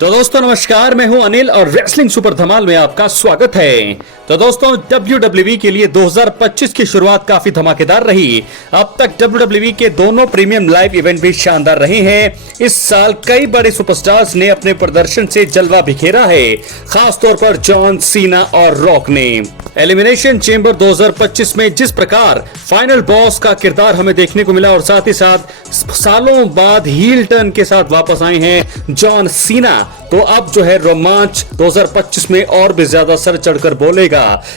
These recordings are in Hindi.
तो दोस्तों नमस्कार, मैं हूं अनिल और रेसलिंग सुपर धमाल में आपका स्वागत है। तो दोस्तों WWE के लिए 2025 की शुरुआत काफी धमाकेदार रही। अब तक WWE के दोनों प्रीमियम लाइव इवेंट भी शानदार रहे हैं। इस साल कई बड़े सुपरस्टार्स ने अपने प्रदर्शन से जलवा बिखेरा है, खासतौर पर जॉन सीना और रॉक ने। एलिमिनेशन चेंबर 2025 में जिस प्रकार फाइनल बॉस का किरदार हमें देखने को मिला और साथ ही साथ सालों बाद हील टर्न के साथ वापस आए हैं जॉन सीना, तो अब जो है रोमांच 2025 में और भी ज्यादा सर चढ़कर बोलेगा।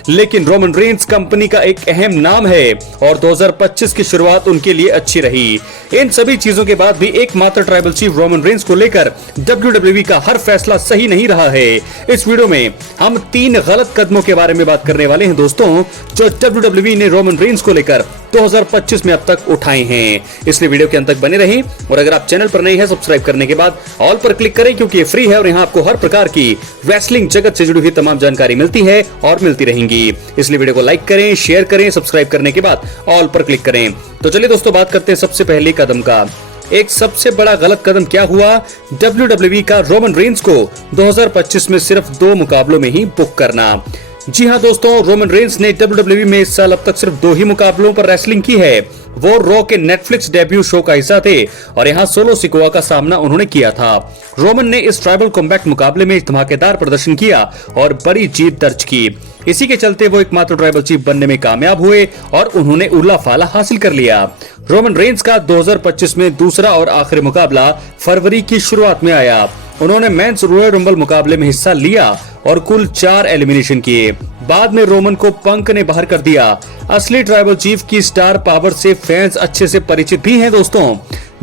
लेकिन रोमन रेंस कंपनी का एक अहम नाम है और 2025 की शुरुआत उनके लिए अच्छी रही। इन सभी चीजों के बाद भी एकमात्र ट्राइबल चीफ रोमन रेंस को लेकर WWE का हर फैसला सही नहीं रहा है। इस वीडियो में हम 3 गलत कदमों के बारे में बात करने वाले हैं दोस्तों, जो WWE ने रोमन रेंस को लेकर 2025 में अब तक उठाए हैं। इसलिए वीडियो के अंत तक बने रहें और अगर आप चैनल पर नए हैं सब्सक्राइब करने के बाद ऑल पर क्लिक करें, क्योंकि ये फ्री है और यहाँ आपको हर प्रकार की रेसलिंग जगत से जुड़ी हुई तमाम जानकारी मिलती है और मिलती रहेंगी। इसलिए वीडियो को लाइक करें, शेयर करें, सब्सक्राइब करने के बाद ऑल पर क्लिक करें। तो चलिए दोस्तों बात करते हैं सबसे पहले कदम का। एक सबसे बड़ा गलत कदम क्या हुआ WWE का रोमन रेंस को 2025 में सिर्फ 2 मुकाबलों में ही बुक करना। जी हाँ दोस्तों, रोमन रेंस ने WWE में इस साल अब तक सिर्फ 2 ही मुकाबलों पर रेसलिंग की है। वो रॉ के नेटफ्लिक्स डेब्यू शो का हिस्सा थे और यहाँ सोलो सिकोआ का सामना उन्होंने किया था। रोमन ने इस ट्राइबल कॉम्बैट मुकाबले में धमाकेदार प्रदर्शन किया और बड़ी जीत दर्ज की। इसी के चलते वो एकमात्र ट्राइबल चीफ बनने में कामयाब हुए और उन्होंने उल्ला फाला हासिल कर लिया। रोमन रेंस का 2025 में दूसरा और आखिरी मुकाबला फरवरी की शुरुआत में आया। उन्होंने मेंस रॉयल रंबल मुकाबले में हिस्सा लिया और कुल 4 एलिमिनेशन किए। बाद में रोमन को पंक ने बाहर कर दिया। असली ट्राइबल चीफ की स्टार पावर से फैंस अच्छे से परिचित भी हैं दोस्तों।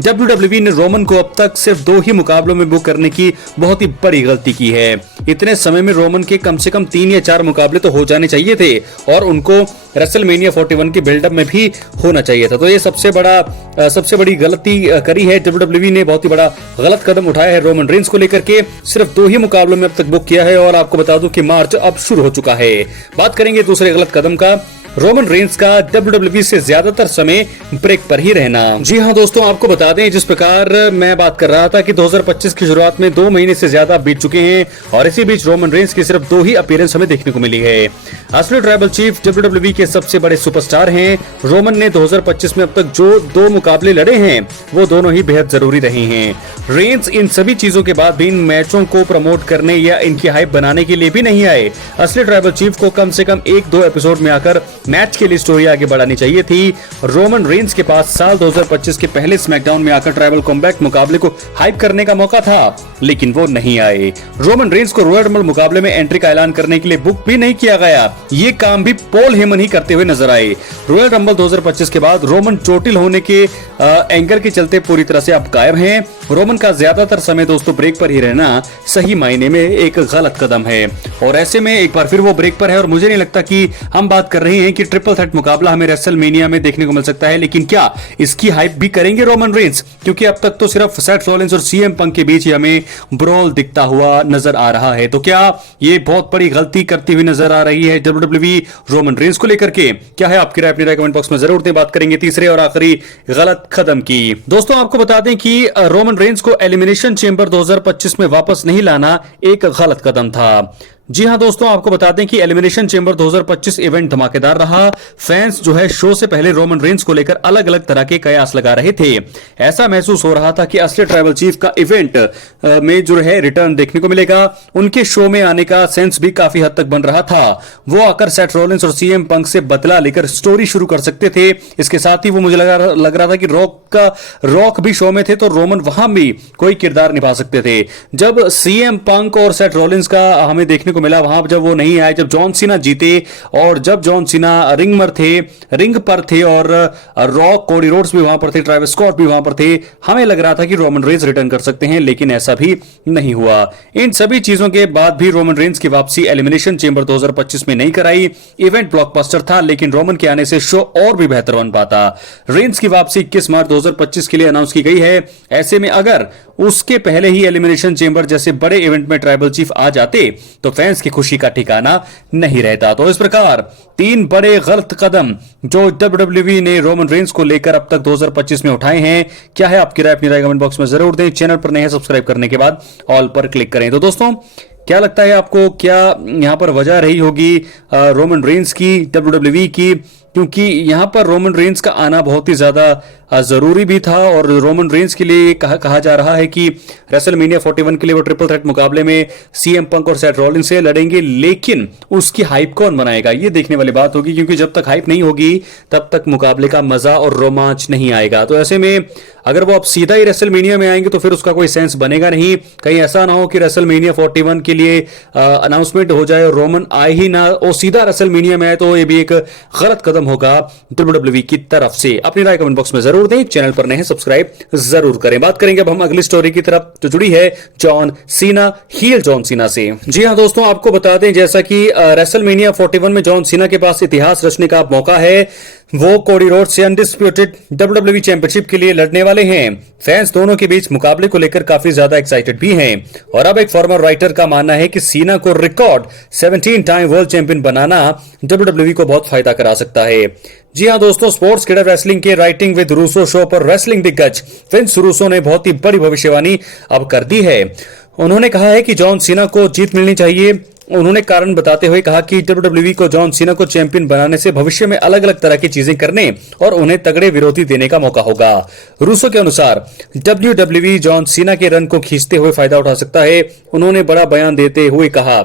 WWE ने रोमन को अब तक सिर्फ 2 ही मुकाबलों में बुक करने की बहुत ही बड़ी गलती की है। इतने समय में रोमन के कम से कम 3 या 4 मुकाबले तो हो जाने चाहिए थे और उनको रेसलमेनिया 41 के बिल्डअप में भी होना चाहिए था। तो ये सबसे बड़ी गलती करी है WWE ने। बहुत ही बड़ा गलत कदम उठाया है रोमन रेंस को लेकर के। सिर्फ 2 ही मुकाबलों में अब तक बुक किया है और आपको बता दूं कि मार्च अब शुरू हो चुका है। बात करेंगे दूसरे गलत कदम का, रोमन रेंस का WWE से ज्यादातर समय ब्रेक पर ही रहना। जी हाँ दोस्तों, आपको बता दें जिस प्रकार मैं बात कर रहा था कि 2025 की शुरुआत में 2 महीने से ज्यादा बीत चुके हैं और इसी बीच रोमन रेंस की सिर्फ 2 ही अपीयरेंस हमें देखने को मिली है। असली ट्राइबल चीफ WWE के सबसे बड़े सुपरस्टार हैं। रोमन ने 2025 में अब तक जो 2 मुकाबले लड़े हैं वो दोनों ही बेहद जरूरी रहे हैं। रेंस इन सभी चीजों के बाद भी इन मैचों को प्रमोट करने या इनकी हाइप बनाने के लिए भी नहीं आए। असली ट्राइबल चीफ को कम से कम 1-2 एपिसोड में आकर मैच के लिए स्टोरी आगे बढ़ानी चाहिए थी। रोमन रेंस के पास साल 2025 के पहले स्मैकडाउन में आकर ट्राइबल कॉम्बैट मुकाबले को हाइप करने का मौका था, लेकिन वो नहीं आए। रोमन रेंस को रॉयल रंबल मुकाबले में एंट्री का ऐलान करने के लिए बुक भी नहीं किया गया। ये काम भी पॉल हेमन ही करते हुए नजर आए। रॉयल रंबल 2025 के बाद रोमन चोटिल होने के एंकर के चलते पूरी तरह से अब गायब हैं। रोमन का ज्यादातर समय दोस्तों ब्रेक पर ही रहना सही मायने में एक गलत कदम है और ऐसे में एक बार फिर वो ब्रेक पर है और मुझे नहीं लगता कि हम बात कर रहे हैं कि ट्रिपल थ्रेट मुकाबला हमें रेसलमेनिया में देखने को मिल सकता है। लेकिन क्या इसकी हाइप भी करेंगे रोमन रेंस? क्योंकि अब तक तो सिर्फ सेथ रॉलिंस और सीएम पंक के बीच ही हमें ब्रॉल दिखता हुआ नजर आ रहा है। तो क्या ये बहुत बड़ी गलती करती हुई नजर आ रही है WWE रोमन रेंस को लेकर के? क्या है आपकी राय? अपनी राय कमेंट बॉक्स में जरूर दें। बात करेंगे तीसरे और आखिरी गलत कदम की। दोस्तों आपको बता दें कि रोमन रेंस को एलिमिनेशन चेंबर 2025 में वापस नहीं लाना एक गलत कदम था। जी हाँ दोस्तों, आपको बता दें कि एलिमिनेशन चेंबर 2025 इवेंट धमाकेदार रहा। फैंस जो है शो से पहले रोमन रेंस को लेकर अलग अलग तरह के कयास लगा रहे थे। ऐसा महसूस हो रहा था कि असली ट्राइबल चीफ का इवेंट में जो है रिटर्न देखने को मिलेगा। उनके शो में आने का सेंस भी काफी हद तक बन रहा था। वो आकर सेथ रॉलिंस और सीएम पंक से बदला लेकर स्टोरी शुरू कर सकते थे। इसके साथ ही वो मुझे लग रहा था कि रॉक भी शो में थे तो रोमन वहां भी कोई किरदार निभा सकते थे। जब सीएम पंक और सेथ रॉलिंस का हमें देखने को मिला वहां जब वो नहीं आए, जब जॉन सीना जीते और जब जॉन सीना रिंग पर थे और रॉक कोडी रोड्स भी वहां पर थे, ट्रेविस स्कॉट भी वहां पर थे, हमें लग रहा था कि रोमन रेंस रिटर्न कर सकते हैं, लेकिन ऐसा भी नहीं हुआ। इन सभी चीजों के बाद भी रोमन रेंस की वापसी एलिमिनेशन चेंबर 2025 में नहीं कराई। इवेंट ब्लॉकबस्टर था, लेकिन रोमन के आने से शो और भी बेहतर बन पाता। रेंस की वापसी 21 मार्च 2025 के लिए अनाउंस की गई है। ऐसे में अगर उसके पहले ही एलिमिनेशन चेंबर जैसे बड़े इवेंट में ट्राइबल चीफ आ जाते तो फैंस की खुशी का ठिकाना नहीं रहता। तो इस प्रकार 3 बड़े गलत कदम जो WWE ने रोमन रेंस को लेकर अब तक 2025 में उठाए हैं। क्या है आपकी राय? अपनी राय कमेंट बॉक्स में जरूर दें। चैनल पर नए हैं, सब्सक्राइब करने के बाद ऑल पर क्लिक करें। तो दोस्तों क्या लगता है आपको, क्या यहां पर वजह रही होगी रोमन रेंस की WWE की? क्योंकि यहां पर रोमन रेंस का आना बहुत ही ज्यादा जरूरी भी था और रोमन रेंस के लिए कहा जा रहा है कि रेसलमेनिया 41 के लिए वो ट्रिपल थ्रेट मुकाबले में सीएम पंक और सेथ रॉलिंस से लड़ेंगे, लेकिन उसकी हाइप कौन बनाएगा ये देखने वाली बात होगी, क्योंकि जब तक हाइप नहीं होगी तब तक मुकाबले का मजा और रोमांच नहीं आएगा। तो ऐसे में अगर वो अब सीधा ही रेसलमेनिया में आएंगे तो फिर उसका कोई सेंस बनेगा नहीं। कहीं ऐसा ना हो कि रेसलमेनिया 41 के लिए अनाउंसमेंट हो जाए और रोमन आए ही ना, वो सीधा रेसलमेनिया में आए, तो ये भी एक गलत कदम होगा WWE की तरफ से। अपनी राय कमेंट बॉक्स में जरूर दें। चैनल पर नए हैं, सब्सक्राइब जरूर करें। बात करेंगे अब हम अगली स्टोरी की तरफ जो जुड़ी है John Cena, heal John Cena से। जी हां दोस्तों, आपको बता दें जैसा कि रेसलमेनिया 41 में जॉन सीना के पास इतिहास रचने का मौका है। वो कोडी रोड्स से अनडिस्प्यूटेड WWE चैंपियनशिप के लिए लड़ने वाले हैं। फैंस दोनों के बीच मुकाबले को लेकर काफी ज्यादा एक्साइटेड भी हैं और अब एक फॉर्मर राइटर का मानना है कि सीना को रिकॉर्ड 17 टाइम वर्ल्ड चैंपियन बनाना WWE को बहुत फायदा करा सकता है। जी हां दोस्तों, स्पोर्ट्स किडर रेसलिंग के राइटिंग विद रूसो शो पर रेसलिंग दिग्गज विंस रूसो ने बहुत ही बड़ी भविष्यवाणी अब कर दी है। उन्होंने कहा है कि जॉन सीना को जीत मिलनी चाहिए। उन्होंने कारण बताते हुए कहा कि WWE को जॉन सीना को चैंपियन बनाने से भविष्य में अलग अलग तरह की चीजें करने और उन्हें तगड़े विरोधी देने का मौका होगा। रूसो के अनुसार WWE जॉन सीना के रन को खींचते हुए फायदा उठा सकता है। उन्होंने बड़ा बयान देते हुए कहा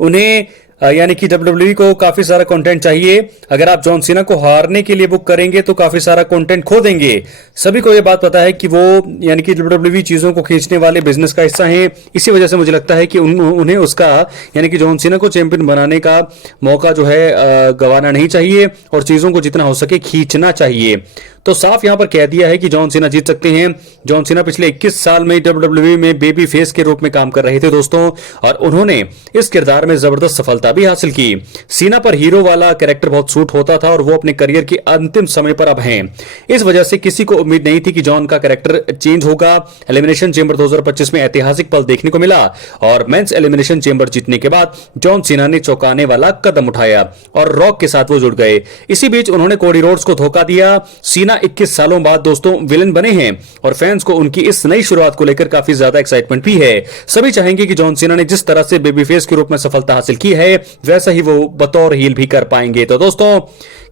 उन्हें यानी कि WWE को काफी सारा कंटेंट चाहिए। अगर आप जॉन सीना को हारने के लिए बुक करेंगे तो काफी सारा कंटेंट खो देंगे। सभी को यह बात पता है कि वो यानी कि WWE चीजों को खींचने वाले बिजनेस का हिस्सा है। इसी वजह से मुझे लगता है कि उन्हें उसका यानी कि जॉन सीना को चैंपियन बनाने का मौका जो है गंवाना नहीं चाहिए और चीजों को जितना हो सके खींचना चाहिए। तो साफ यहां पर कह दिया है कि जॉन सीना जीत सकते हैं। जॉन सीना पिछले 21 साल में WWE में बेबी फेस के रूप में काम कर रहे थे दोस्तों, और उन्होंने इस किरदार में जबरदस्त सफलता भी हासिल की। सीना पर हीरो वाला कैरेक्टर बहुत सूट होता था और वो अपने करियर के अंतिम समय पर अब हैं। इस वजह से किसी को उम्मीद नहीं थी कि जॉन का कैरेक्टर चेंज होगा। एलिमिनेशन चेंबर 2025 में ऐतिहासिक पल देखने को मिला और मेंस एलिमिनेशन चेंबर जीतने के बाद जॉन सीना ने चौंकाने वाला कदम उठाया और रॉक के साथ वो जुड़ गए। इसी बीच उन्होंने कोडी रोड्स को धोखा दिया। सीना 21 सालों बाद दोस्तों विलेन बने हैं और फैंस को उनकी इस नई शुरुआत को लेकर काफी ज्यादा एक्साइटमेंट भी है। सभी चाहेंगे कि जॉन सीना ने जिस तरह से बेबी फेस के रूप में सफलता हासिल की है वैसा ही वो बतौर हील भी कर पाएंगे। तो दोस्तों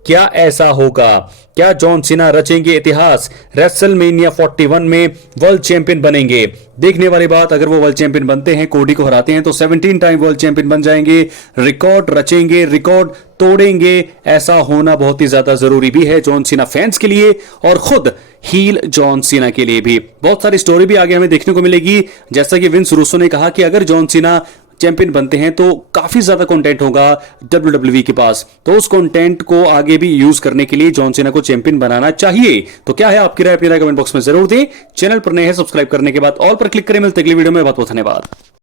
क्या ऐसा होगा? क्या जॉन सीना रचेंगे इतिहास, रेसलमेनिया 41 में वर्ल्ड चैंपियन बनेंगे? देखने वाली बात। अगर वो वर्ल्ड चैंपियन बनते हैं, कोडी को हराते हैं, तो 17 टाइम वर्ल्ड चैंपियन बन जाएंगे, रिकॉर्ड रचेंगे, रिकॉर्ड तोड़ेंगे। ऐसा होना बहुत ही ज्यादा जरूरी भी है जॉन सीना फैंस के लिए और खुद हील जॉन सीना के लिए भी। बहुत सारी स्टोरी भी आगे हमें देखने को मिलेगी। जैसा कि विंस रूसो ने कहा कि अगर जॉन सीना चैंपियन बनते हैं तो काफी ज्यादा कंटेंट होगा WWE के पास, तो उस कंटेंट को आगे भी यूज करने के लिए जॉन सीना को चैंपियन बनाना चाहिए। तो क्या है आपकी राय? अपनी राय कमेंट बॉक्स में जरूर दें। चैनल पर नए हैं, सब्सक्राइब करने के बाद ऑल पर क्लिक करें। मिलते अगली वीडियो में। बहुत बहुत धन्यवाद।